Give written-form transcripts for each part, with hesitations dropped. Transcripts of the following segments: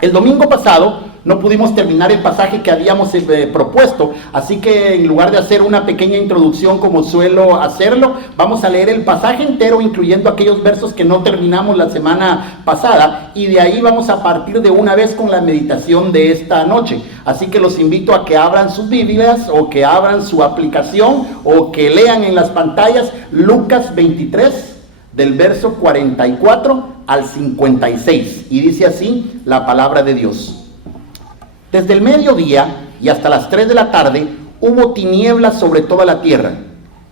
El domingo pasado no pudimos terminar el pasaje que habíamos propuesto, así que en lugar de hacer una pequeña introducción como suelo hacerlo, vamos a leer el pasaje entero, incluyendo aquellos versos que no terminamos la semana pasada, y de ahí vamos a partir de una vez con la meditación de esta noche. Así que los invito a que abran sus Biblias, o que abran su aplicación, o que lean en las pantallas Lucas 23, del verso 44 al 56, y dice así la palabra de Dios. Desde el mediodía y hasta las 3 de la tarde hubo tinieblas sobre toda la tierra.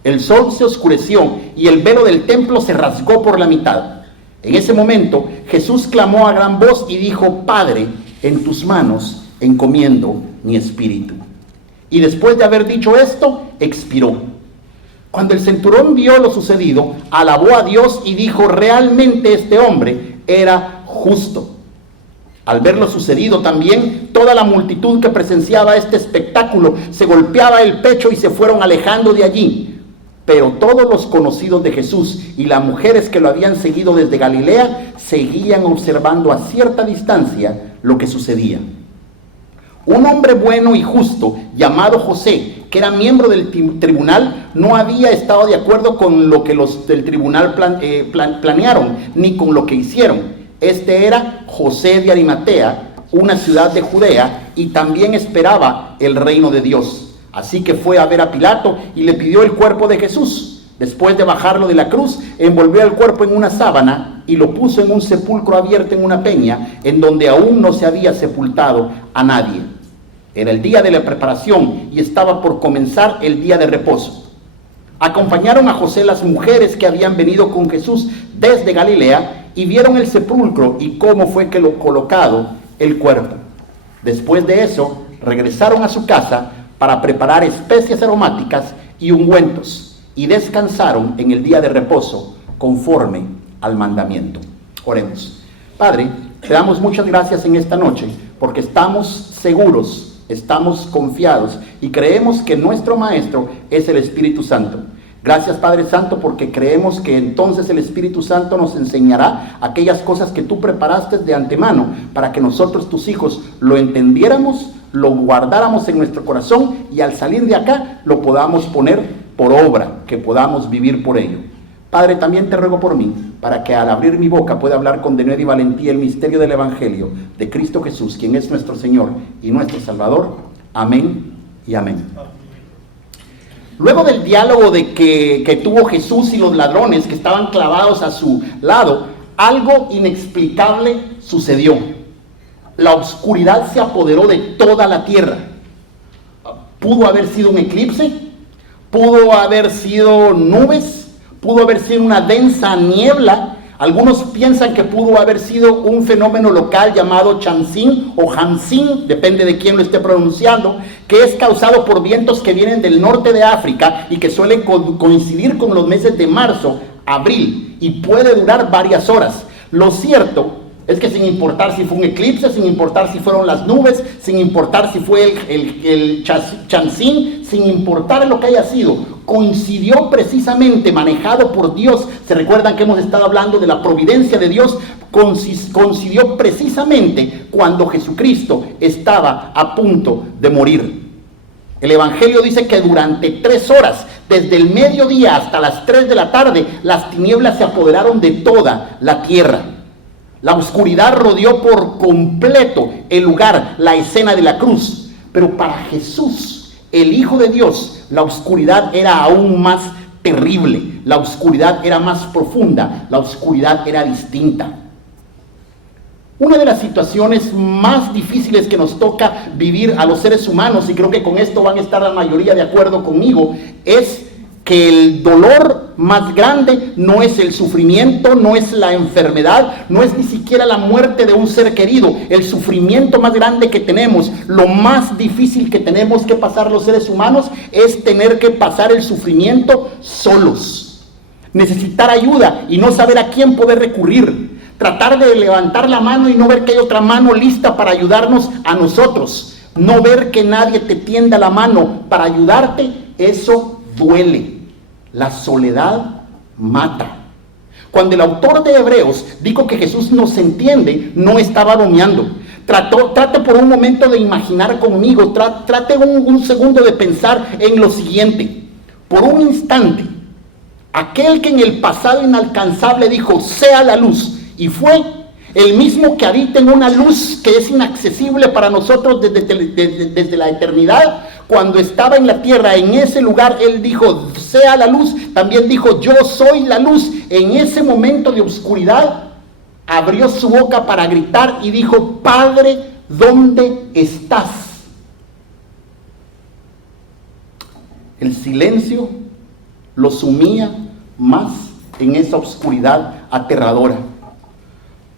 El sol se oscureció y el velo del templo se rasgó por la mitad. En ese momento Jesús clamó a gran voz y dijo: Padre, en tus manos encomiendo mi espíritu. Y después de haber dicho esto, expiró. Cuando el centurión vio lo sucedido, alabó a Dios y dijo: realmente este hombre era justo. Al ver lo sucedido también, toda la multitud que presenciaba este espectáculo se golpeaba el pecho y se fueron alejando de allí. Pero todos los conocidos de Jesús y las mujeres que lo habían seguido desde Galilea seguían observando a cierta distancia lo que sucedía. Un hombre bueno y justo llamado José, que era miembro del tribunal, no había estado de acuerdo con lo que los del tribunal planearon, ni con lo que hicieron. Este era José de Arimatea, una ciudad de Judea, y también esperaba el reino de Dios. Así que fue a ver a Pilato y le pidió el cuerpo de Jesús. Después de bajarlo de la cruz, envolvió el cuerpo en una sábana y lo puso en un sepulcro abierto en una peña, en donde aún no se había sepultado a nadie. Era el día de la preparación y estaba por comenzar el día de reposo. Acompañaron a José las mujeres que habían venido con Jesús desde Galilea y vieron el sepulcro y cómo fue que lo colocado el cuerpo. Después de eso, regresaron a su casa para preparar especias aromáticas y ungüentos, y descansaron en el día de reposo conforme al mandamiento. Oremos. Padre, te damos muchas gracias en esta noche porque estamos seguros, estamos confiados y creemos que nuestro Maestro es el Espíritu Santo. Gracias, Padre Santo, porque creemos que entonces el Espíritu Santo nos enseñará aquellas cosas que tú preparaste de antemano para que nosotros, tus hijos, lo entendiéramos, lo guardáramos en nuestro corazón y al salir de acá lo podamos poner por obra, que podamos vivir por ello. Padre, también te ruego por mí, para que al abrir mi boca pueda hablar con denuedo y valentía el misterio del Evangelio de Cristo Jesús, quien es nuestro Señor y nuestro Salvador. Amén y amén. Luego del diálogo que tuvo Jesús y los ladrones que estaban clavados a su lado, algo inexplicable sucedió. La oscuridad se apoderó de toda la tierra. Pudo haber sido un eclipse, pudo haber sido nubes, pudo haber sido una densa niebla. Algunos piensan que pudo haber sido un fenómeno local llamado Chansin o Hansin, depende de quién lo esté pronunciando, que es causado por vientos que vienen del norte de África y que suelen coincidir con los meses de marzo, abril, y puede durar varias horas. Lo cierto es que sin importar si fue un eclipse, sin importar si fueron las nubes, sin importar si fue el Chansin, sin importar lo que haya sido, coincidió precisamente, manejado por Dios. Se recuerdan que hemos estado hablando de la providencia de Dios. Coincidió precisamente cuando Jesucristo estaba a punto de morir. El Evangelio dice que durante 3 horas, desde el mediodía hasta las 3 de la tarde, las tinieblas se apoderaron de toda la tierra. La oscuridad rodeó por completo el lugar, la escena de la cruz. Pero para Jesús, el Hijo de Dios, la oscuridad era aún más terrible. La oscuridad era más profunda. La oscuridad era distinta. Una de las situaciones más difíciles que nos toca vivir a los seres humanos, y creo que con esto van a estar la mayoría de acuerdo conmigo, es que el dolor más grande no es el sufrimiento, no es la enfermedad, no es ni siquiera la muerte de un ser querido. El sufrimiento más grande que tenemos, lo más difícil que tenemos que pasar los seres humanos, es tener que pasar el sufrimiento solos. Necesitar ayuda y no saber a quién poder recurrir. Tratar de levantar la mano y no ver que hay otra mano lista para ayudarnos a nosotros. No ver que nadie te tienda la mano para ayudarte, eso duele. La soledad mata. Cuando el autor de Hebreos dijo que Jesús nos entiende, no estaba bromeando. Trate por un momento de imaginar conmigo, trate un segundo de pensar en lo siguiente. Por un instante, aquel que en el pasado inalcanzable dijo, sea la luz, y fue el mismo que habita en una luz que es inaccesible para nosotros desde la eternidad. Cuando estaba en la tierra, en ese lugar, Él dijo, sea la luz. También dijo, yo soy la luz. En ese momento de oscuridad, abrió su boca para gritar y dijo, Padre, ¿dónde estás? El silencio lo sumía más en esa oscuridad aterradora.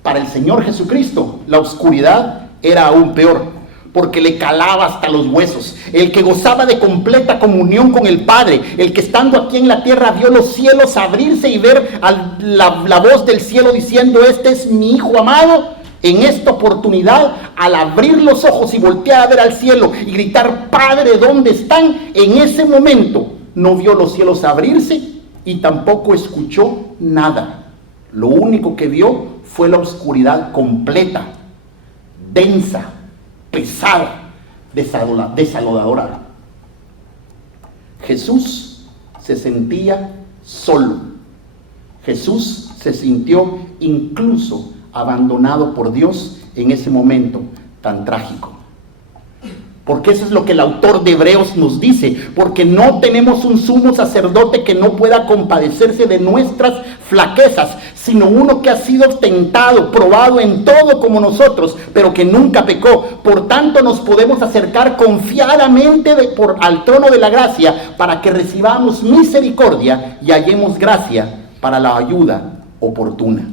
Para el Señor Jesucristo, la oscuridad era aún peor, porque le calaba hasta los huesos. El que gozaba de completa comunión con el Padre, el que estando aquí en la tierra vio los cielos abrirse y ver la voz del cielo diciendo, este es mi Hijo amado. En esta oportunidad, al abrir los ojos y voltear a ver al cielo y gritar, Padre, ¿dónde están? En ese momento no vio los cielos abrirse y tampoco escuchó nada. Lo único que vio fue la oscuridad completa, densa, pesada, desalojadora. Jesús se sentía solo. Jesús se sintió incluso abandonado por Dios en ese momento tan trágico. Porque eso es lo que el autor de Hebreos nos dice, porque no tenemos un sumo sacerdote que no pueda compadecerse de nuestras flaquezas, sino uno que ha sido tentado, probado en todo como nosotros, pero que nunca pecó. Por tanto nos podemos acercar confiadamente al trono de la gracia para que recibamos misericordia y hallemos gracia para la ayuda oportuna.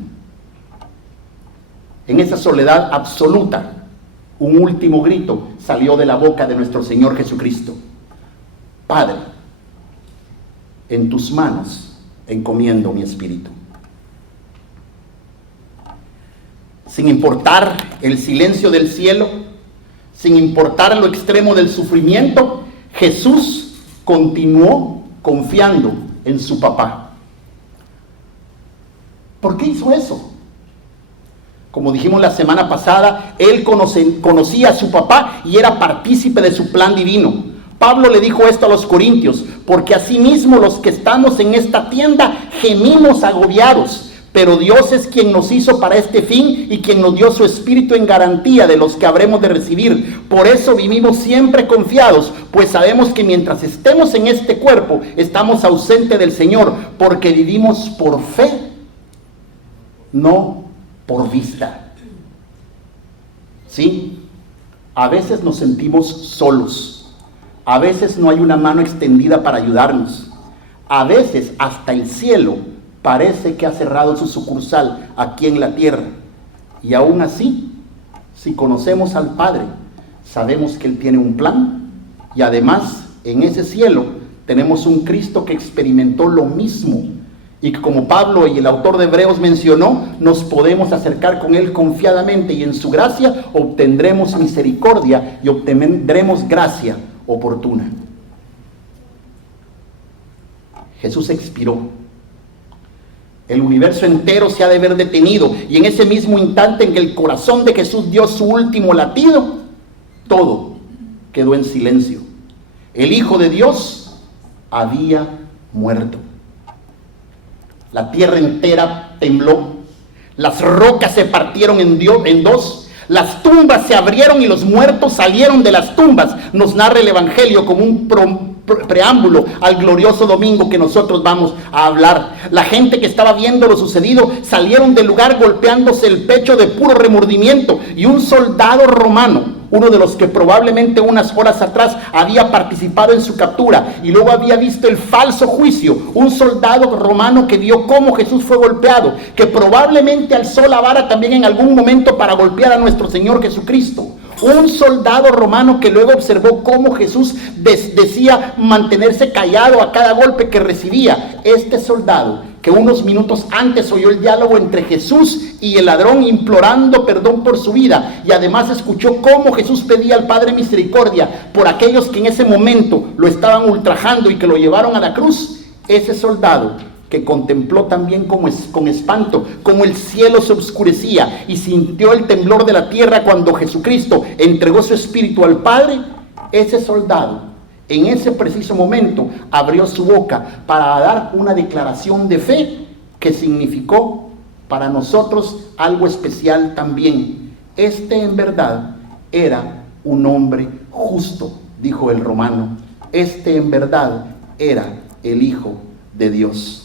En esa soledad absoluta, un último grito salió de la boca de nuestro Señor Jesucristo. Padre, en tus manos encomiendo mi espíritu. Sin importar el silencio del cielo, sin importar lo extremo del sufrimiento, Jesús continuó confiando en su papá. ¿Por qué hizo eso? Como dijimos la semana pasada, él conocía a su papá y era partícipe de su plan divino. Pablo le dijo esto a los corintios, porque asimismo los que estamos en esta tienda gemimos agobiados, pero Dios es quien nos hizo para este fin y quien nos dio su espíritu en garantía de los que habremos de recibir. Por eso vivimos siempre confiados, pues sabemos que mientras estemos en este cuerpo, estamos ausentes del Señor, porque vivimos por fe, no por vista. ¿Sí? A veces nos sentimos solos. A veces no hay una mano extendida para ayudarnos. A veces hasta el cielo parece que ha cerrado su sucursal aquí en la tierra. Y aún así, si conocemos al Padre, sabemos que Él tiene un plan. Y además, en ese cielo tenemos un Cristo que experimentó lo mismo. Y que, como Pablo y el autor de Hebreos mencionó, nos podemos acercar con Él confiadamente y en su gracia obtendremos misericordia y obtendremos gracia oportuna. Jesús expiró. El universo entero se ha de ver detenido y en ese mismo instante en que el corazón de Jesús dio su último latido, todo quedó en silencio. El Hijo de Dios había muerto. La tierra entera tembló, las rocas se partieron en dos, las tumbas se abrieron y los muertos salieron de las tumbas. Nos narra el Evangelio como un preámbulo al glorioso domingo que nosotros vamos a hablar. La gente que estaba viendo lo sucedido salieron del lugar golpeándose el pecho de puro remordimiento, y un soldado romano, uno de los que probablemente unas horas atrás había participado en su captura y luego había visto el falso juicio, un soldado romano que vio cómo Jesús fue golpeado, que probablemente alzó la vara también en algún momento para golpear a nuestro Señor Jesucristo. Un soldado romano que luego observó cómo Jesús decía mantenerse callado a cada golpe que recibía. Este soldado, que unos minutos antes oyó el diálogo entre Jesús y el ladrón implorando perdón por su vida, y además escuchó cómo Jesús pedía al Padre misericordia por aquellos que en ese momento lo estaban ultrajando y que lo llevaron a la cruz, ese soldado que contempló también con espanto, como el cielo se oscurecía y sintió el temblor de la tierra cuando Jesucristo entregó su espíritu al Padre, ese soldado, en ese preciso momento, abrió su boca para dar una declaración de fe que significó para nosotros algo especial también. Este en verdad era un hombre justo, dijo el romano. Este en verdad era el Hijo de Dios.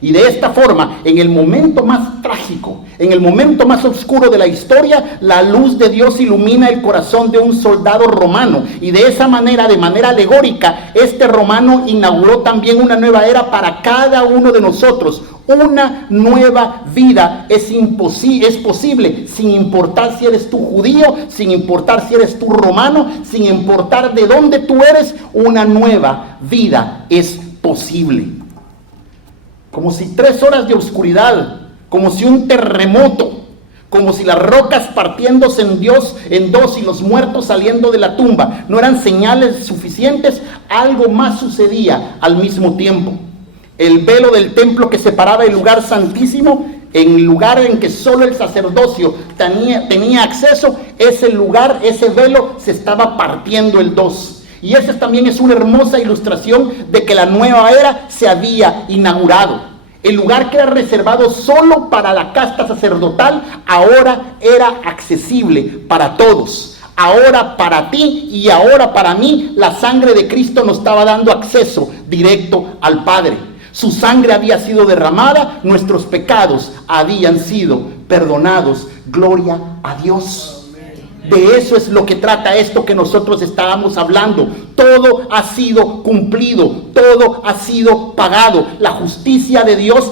Y de esta forma, en el momento más trágico, en el momento más oscuro de la historia, la luz de Dios ilumina el corazón de un soldado romano. Y de esa manera, de manera alegórica, este romano inauguró también una nueva era para cada uno de nosotros. Una nueva vida es posible, sin importar si eres tú judío, sin importar si eres tú romano, sin importar de dónde tú eres, una nueva vida es posible. Como si 3 horas de oscuridad, como si un terremoto, como si las rocas partiéndose en dos y los muertos saliendo de la tumba no eran señales suficientes, algo más sucedía al mismo tiempo. El velo del templo que separaba el lugar santísimo, en el lugar en que solo el sacerdocio tenía acceso, ese lugar, ese velo se estaba partiendo en 2. Y esa también es una hermosa ilustración de que la nueva era se había inaugurado. El lugar que era reservado solo para la casta sacerdotal, ahora era accesible para todos. Ahora para ti y ahora para mí, la sangre de Cristo nos estaba dando acceso directo al Padre. Su sangre había sido derramada, nuestros pecados habían sido perdonados. Gloria a Dios. De eso es lo que trata esto que nosotros estábamos hablando. Todo ha sido cumplido, todo ha sido pagado. La justicia de Dios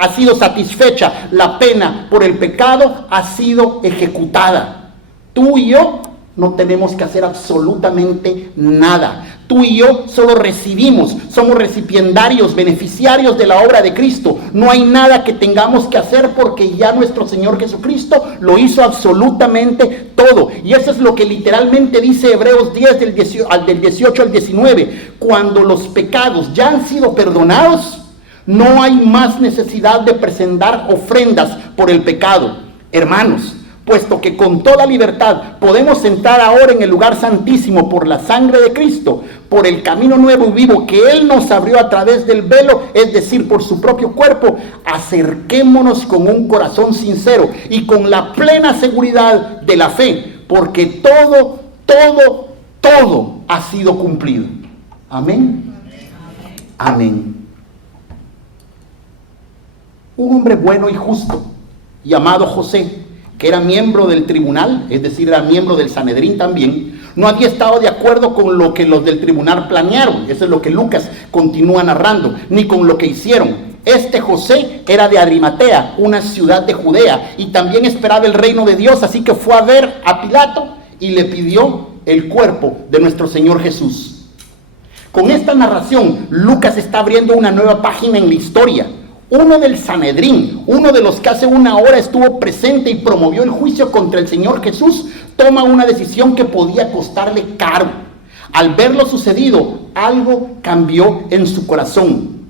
ha sido satisfecha. La pena por el pecado ha sido ejecutada. Tú y yo no tenemos que hacer absolutamente nada. Tú y yo solo recibimos, somos recipiendarios, beneficiarios de la obra de Cristo. No hay nada que tengamos que hacer porque ya nuestro Señor Jesucristo lo hizo absolutamente todo. Y eso es lo que literalmente dice Hebreos 10 del 18 al 19. Cuando los pecados ya han sido perdonados, no hay más necesidad de presentar ofrendas por el pecado. Hermanos, puesto que con toda libertad podemos entrar ahora en el lugar santísimo por la sangre de Cristo, por el camino nuevo y vivo que Él nos abrió a través del velo, es decir, por su propio cuerpo, acerquémonos con un corazón sincero y con la plena seguridad de la fe, porque todo ha sido cumplido. Amén. Amén. Un hombre bueno y justo, llamado José, que era miembro del tribunal, es decir, era miembro del Sanedrín también, no había estado de acuerdo con lo que los del tribunal planearon. Eso es lo que Lucas continúa narrando, ni con lo que hicieron. Este José era de Arimatea, una ciudad de Judea, y también esperaba el reino de Dios, así que fue a ver a Pilato y le pidió el cuerpo de nuestro Señor Jesús. Con esta narración, Lucas está abriendo una nueva página en la historia. Uno del Sanedrín, uno de los que hace una hora estuvo presente y promovió el juicio contra el Señor Jesús, toma una decisión que podía costarle caro. Al ver lo sucedido, algo cambió en su corazón.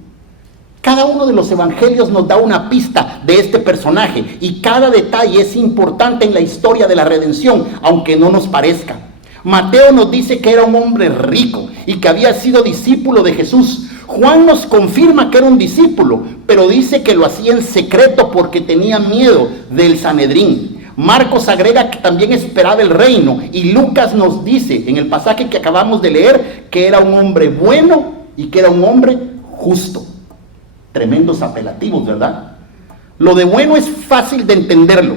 Cada uno de los evangelios nos da una pista de este personaje y cada detalle es importante en la historia de la redención, aunque no nos parezca. Mateo nos dice que era un hombre rico y que había sido discípulo de Jesús. Juan nos confirma que era un discípulo, pero dice que lo hacía en secreto porque tenía miedo del Sanedrín. Marcos agrega que también esperaba el reino, y Lucas nos dice en el pasaje que acabamos de leer que era un hombre bueno y que era un hombre justo. Tremendos apelativos, ¿verdad? Lo de bueno es fácil de entenderlo,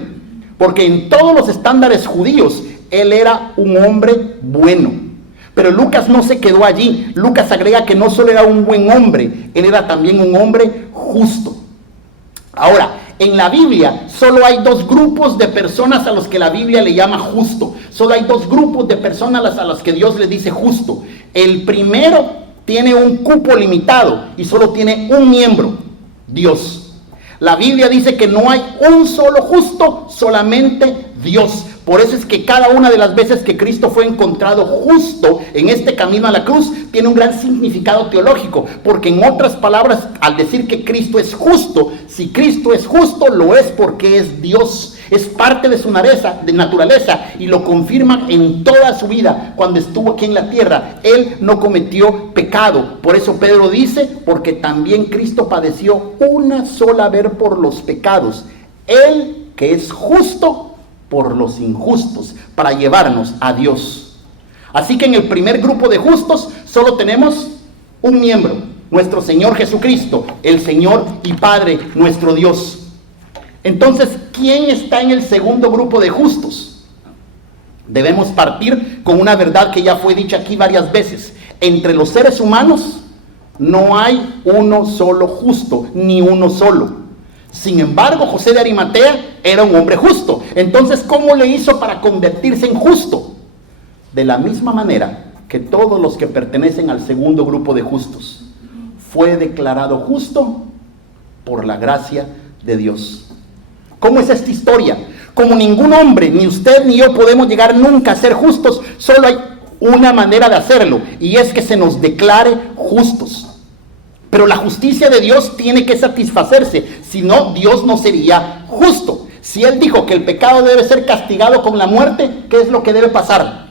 porque en todos los estándares judíos él era un hombre bueno. Pero Lucas no se quedó allí. Lucas agrega que no solo era un buen hombre, él era también un hombre justo. Ahora, en la Biblia solo hay 2 grupos de personas a los que la Biblia le llama justo. Solo hay 2 grupos de personas a las que Dios le dice justo. El primero tiene un cupo limitado y solo tiene un miembro, Dios. La Biblia dice que no hay un solo justo, solamente Dios. Por eso es que cada una de las veces que Cristo fue encontrado justo en este camino a la cruz, tiene un gran significado teológico, porque en otras palabras, al decir que Cristo es justo, si Cristo es justo, lo es porque es Dios. Es parte de su naturaleza y lo confirma en toda su vida cuando estuvo aquí en la tierra. Él no cometió pecado. Por eso Pedro dice, porque también Cristo padeció una sola vez por los pecados. Él que es justo por los injustos, para llevarnos a Dios. Así que en el primer grupo de justos solo tenemos un miembro, nuestro Señor Jesucristo, el Señor y Padre, nuestro Dios. Entonces, ¿quién está en el segundo grupo de justos? Debemos partir con una verdad que ya fue dicha aquí varias veces. Entre los seres humanos no hay uno solo justo, ni uno solo. Sin embargo, José de Arimatea era un hombre justo. Entonces, ¿cómo le hizo para convertirse en justo? De la misma manera que todos los que pertenecen al segundo grupo de justos. Fue declarado justo por la gracia de Dios. ¿Cómo es esta historia? Como ningún hombre, ni usted ni yo podemos llegar nunca a ser justos, solo hay una manera de hacerlo, y es que se nos declare justos. Pero la justicia de Dios tiene que satisfacerse, si no, Dios no sería justo. Si Él dijo que el pecado debe ser castigado con la muerte, ¿qué es lo que debe pasar?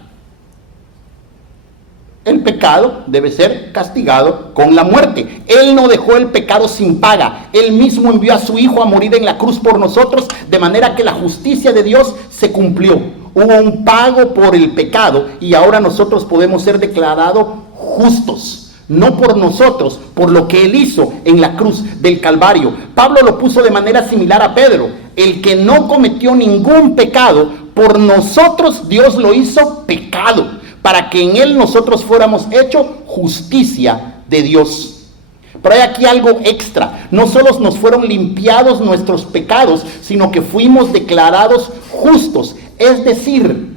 El pecado debe ser castigado con la muerte. Él no dejó el pecado sin paga. Él mismo envió a su Hijo a morir en la cruz por nosotros, de manera que la justicia de Dios se cumplió. Hubo un pago por el pecado y ahora nosotros podemos ser declarados justos. No por nosotros, por lo que Él hizo en la cruz del Calvario. Pablo lo puso de manera similar a Pedro. El que no cometió ningún pecado, por nosotros Dios lo hizo pecado, para que en Él nosotros fuéramos hechos justicia de Dios. Pero hay aquí algo extra. No solo nos fueron limpiados nuestros pecados, sino que fuimos declarados justos. Es decir,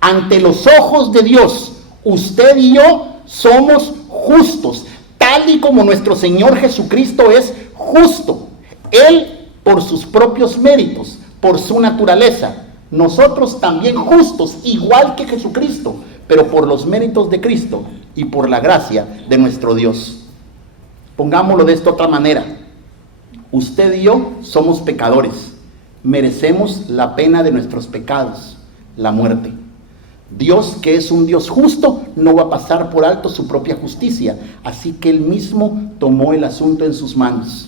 ante los ojos de Dios, usted y yo somos justos, tal y como nuestro Señor Jesucristo es justo. Él, por sus propios méritos, por su naturaleza. Nosotros también justos, igual que Jesucristo, pero por los méritos de Cristo y por la gracia de nuestro Dios. Pongámoslo de esta otra manera. Usted y yo somos pecadores. Merecemos la pena de nuestros pecados, la muerte. Dios, que es un Dios justo, no va a pasar por alto su propia justicia. Así que Él mismo tomó el asunto en sus manos.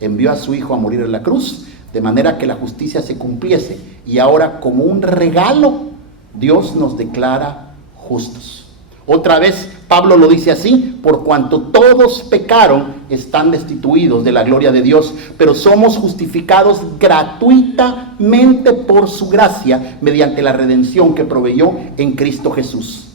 Envió a su Hijo a morir en la cruz, de manera que la justicia se cumpliese. Y ahora, como un regalo, Dios nos declara justos. Otra vez Pablo lo dice así: por cuanto todos pecaron, están destituidos de la gloria de Dios, pero somos justificados gratuitamente por su gracia, mediante la redención que proveyó en Cristo Jesús.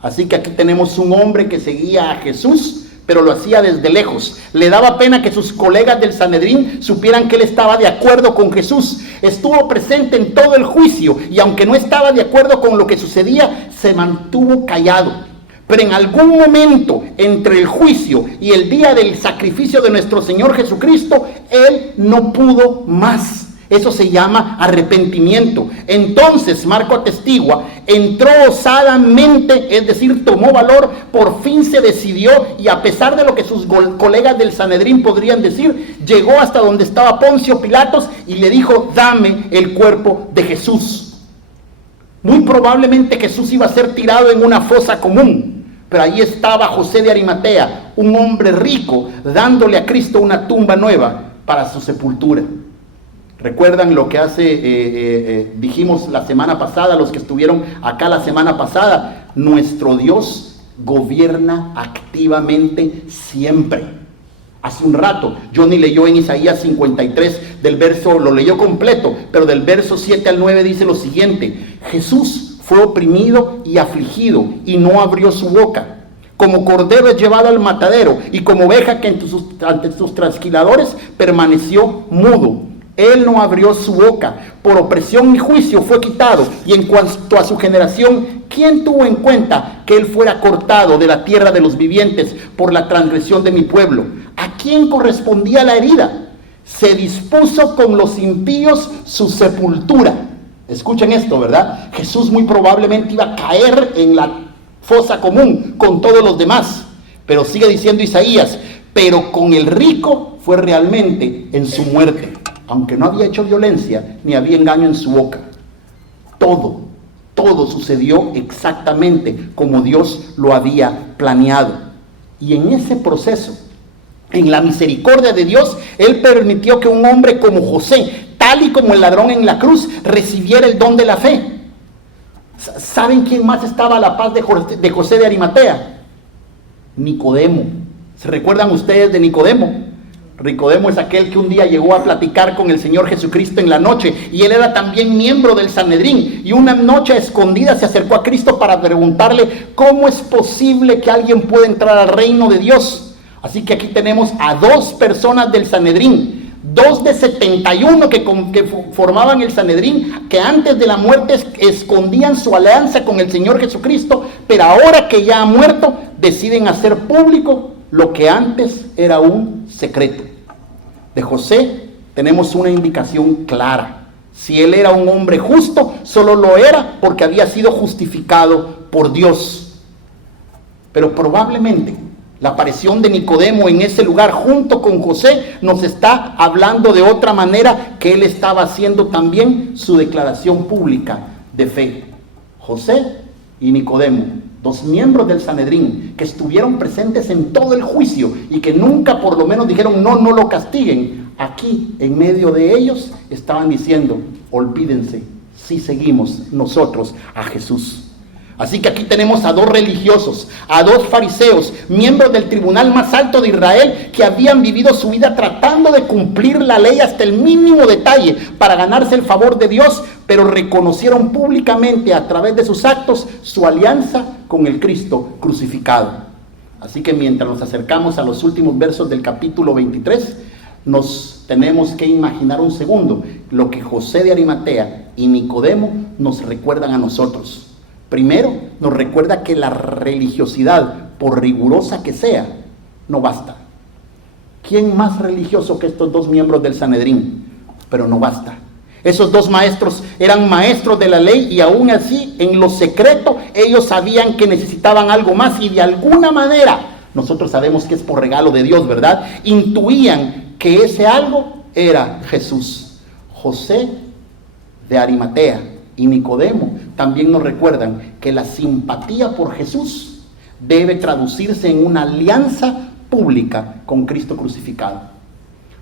Así que aquí tenemos un hombre que seguía a Jesús, pero lo hacía desde lejos. Le daba pena que sus colegas del Sanedrín supieran que él estaba de acuerdo con Jesús. Estuvo presente en todo el juicio y aunque no estaba de acuerdo con lo que sucedía, se mantuvo callado. Pero en algún momento entre el juicio y el día del sacrificio de nuestro Señor Jesucristo, él no pudo más. Eso se llama arrepentimiento. Entonces, Marco atestigua, entró osadamente, es decir, tomó valor, por fin se decidió, y a pesar de lo que sus colegas del Sanedrín podrían decir, llegó hasta donde estaba Poncio Pilatos y le dijo: dame el cuerpo de Jesús. Muy probablemente Jesús iba a ser tirado en una fosa común, pero ahí estaba José de Arimatea, un hombre rico, dándole a Cristo una tumba nueva para su sepultura. ¿Recuerdan lo que dijimos la semana pasada, los que estuvieron acá la semana pasada? Nuestro Dios gobierna activamente siempre. Hace un rato, Johnny leyó en Isaías 53, lo leyó completo, pero del verso 7 al 9 dice lo siguiente: Jesús fue oprimido y afligido, y no abrió su boca. Como cordero es llevado al matadero, y como oveja que ante sus trasquiladores permaneció mudo. Él no abrió su boca, por opresión y juicio fue quitado. Y en cuanto a su generación, ¿quién tuvo en cuenta que él fuera cortado de la tierra de los vivientes por la transgresión de mi pueblo? ¿A quién correspondía la herida? Se dispuso con los impíos su sepultura. Escuchen esto, ¿verdad? Jesús muy probablemente iba a caer en la fosa común con todos los demás. Pero sigue diciendo Isaías, pero con el rico fue realmente en su muerte, aunque no había hecho violencia ni había engaño en su boca. Todo sucedió exactamente como Dios lo había planeado. Y en ese proceso, en la misericordia de Dios, Él permitió que un hombre como José, tal y como el ladrón en la cruz, recibiera el don de la fe. ¿Saben quién más estaba a la paz de José de Arimatea? Nicodemo. ¿Se recuerdan ustedes de Nicodemo? Nicodemo es aquel que un día llegó a platicar con el Señor Jesucristo en la noche, y él era también miembro del Sanedrín, y una noche a escondida se acercó a Cristo para preguntarle cómo es posible que alguien pueda entrar al reino de Dios. Así que aquí tenemos a dos personas del Sanedrín, dos de 71 que formaban el Sanedrín, que antes de la muerte escondían su alianza con el Señor Jesucristo, pero ahora que ya ha muerto, deciden hacer público lo que antes era un secreto. De José tenemos una indicación clara. Si él era un hombre justo, solo lo era porque había sido justificado por Dios. Pero probablemente la aparición de Nicodemo en ese lugar junto con José nos está hablando de otra manera, que él estaba haciendo también su declaración pública de fe. José y Nicodemo, dos miembros del Sanedrín que estuvieron presentes en todo el juicio y que nunca por lo menos dijeron no lo castiguen. Aquí en medio de ellos estaban diciendo, olvídense, si seguimos nosotros a Jesús. Así que aquí tenemos a dos religiosos, a dos fariseos, miembros del tribunal más alto de Israel, que habían vivido su vida tratando de cumplir la ley hasta el mínimo detalle para ganarse el favor de Dios, pero reconocieron públicamente a través de sus actos su alianza con el Cristo crucificado. Así que mientras nos acercamos a los últimos versos del capítulo 23, nos tenemos que imaginar un segundo lo que José de Arimatea y Nicodemo nos recuerdan a nosotros. Primero, nos recuerda que la religiosidad, por rigurosa que sea, no basta. ¿Quién más religioso que estos dos miembros del Sanedrín? Pero no basta. Esos dos maestros eran maestros de la ley, y aún así, en lo secreto, ellos sabían que necesitaban algo más, y de alguna manera, nosotros sabemos que es por regalo de Dios, ¿verdad? Intuían que ese algo era Jesús. José de Arimatea y Nicodemo también nos recuerdan que la simpatía por Jesús debe traducirse en una alianza pública con Cristo crucificado.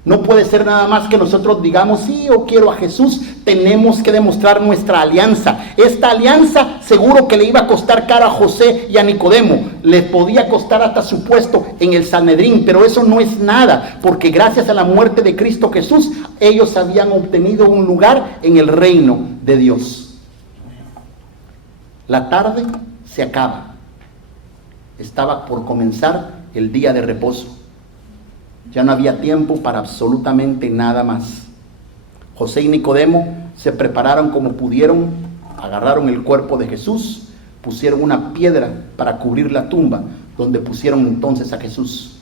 No puede ser nada más que nosotros digamos, sí, yo quiero a Jesús. Tenemos que demostrar nuestra alianza. Esta alianza seguro que le iba a costar caro a José y a Nicodemo. Le podía costar hasta su puesto en el Sanedrín, pero eso no es nada, porque gracias a la muerte de Cristo Jesús, ellos habían obtenido un lugar en el reino de Dios. La tarde se acaba. Estaba por comenzar el día de reposo. Ya no había tiempo para absolutamente nada más. José y Nicodemo se prepararon como pudieron, agarraron el cuerpo de Jesús, pusieron una piedra para cubrir la tumba donde pusieron entonces a Jesús.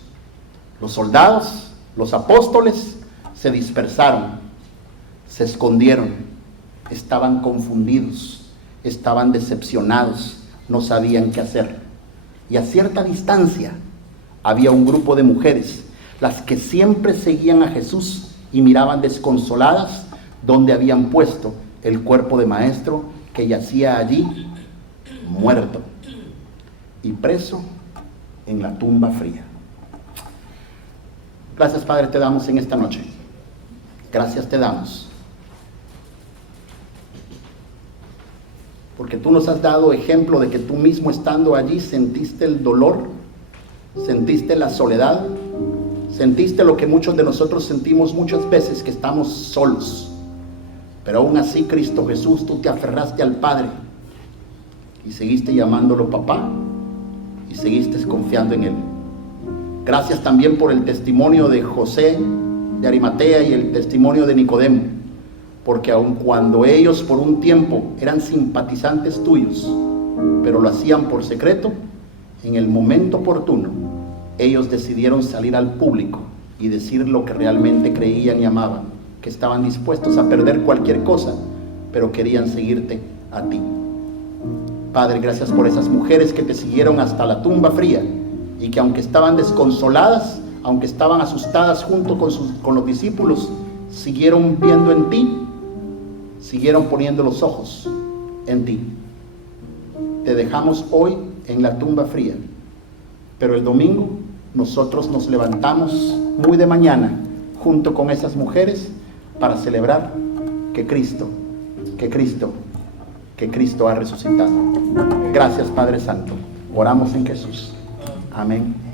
Los soldados, los apóstoles, se dispersaron, se escondieron, estaban confundidos, estaban decepcionados, no sabían qué hacer. Y a cierta distancia había un grupo de mujeres, las que siempre seguían a Jesús y miraban desconsoladas donde habían puesto el cuerpo de maestro que yacía allí muerto y preso en la tumba fría. Gracias, Padre, te damos en esta noche. Gracias te damos, porque tú nos has dado ejemplo de que tú mismo estando allí sentiste el dolor, sentiste la soledad, sentiste lo que muchos de nosotros sentimos muchas veces, que estamos solos. Pero aún así, Cristo Jesús, tú te aferraste al Padre y seguiste llamándolo papá y seguiste confiando en Él. Gracias también por el testimonio de José de Arimatea y el testimonio de Nicodemo, porque aun cuando ellos por un tiempo eran simpatizantes tuyos, pero lo hacían por secreto, en el momento oportuno ellos decidieron salir al público y decir lo que realmente creían y amaban, que estaban dispuestos a perder cualquier cosa pero querían seguirte a ti. Padre, gracias por esas mujeres que te siguieron hasta la tumba fría y que aunque estaban desconsoladas, aunque estaban asustadas junto con los discípulos, siguieron viendo en ti, siguieron poniendo los ojos en ti. Te dejamos hoy en la tumba fría, pero el domingo nosotros nos levantamos muy de mañana junto con esas mujeres para celebrar que Cristo ha resucitado. Gracias, Padre Santo. Oramos en Jesús. Amén.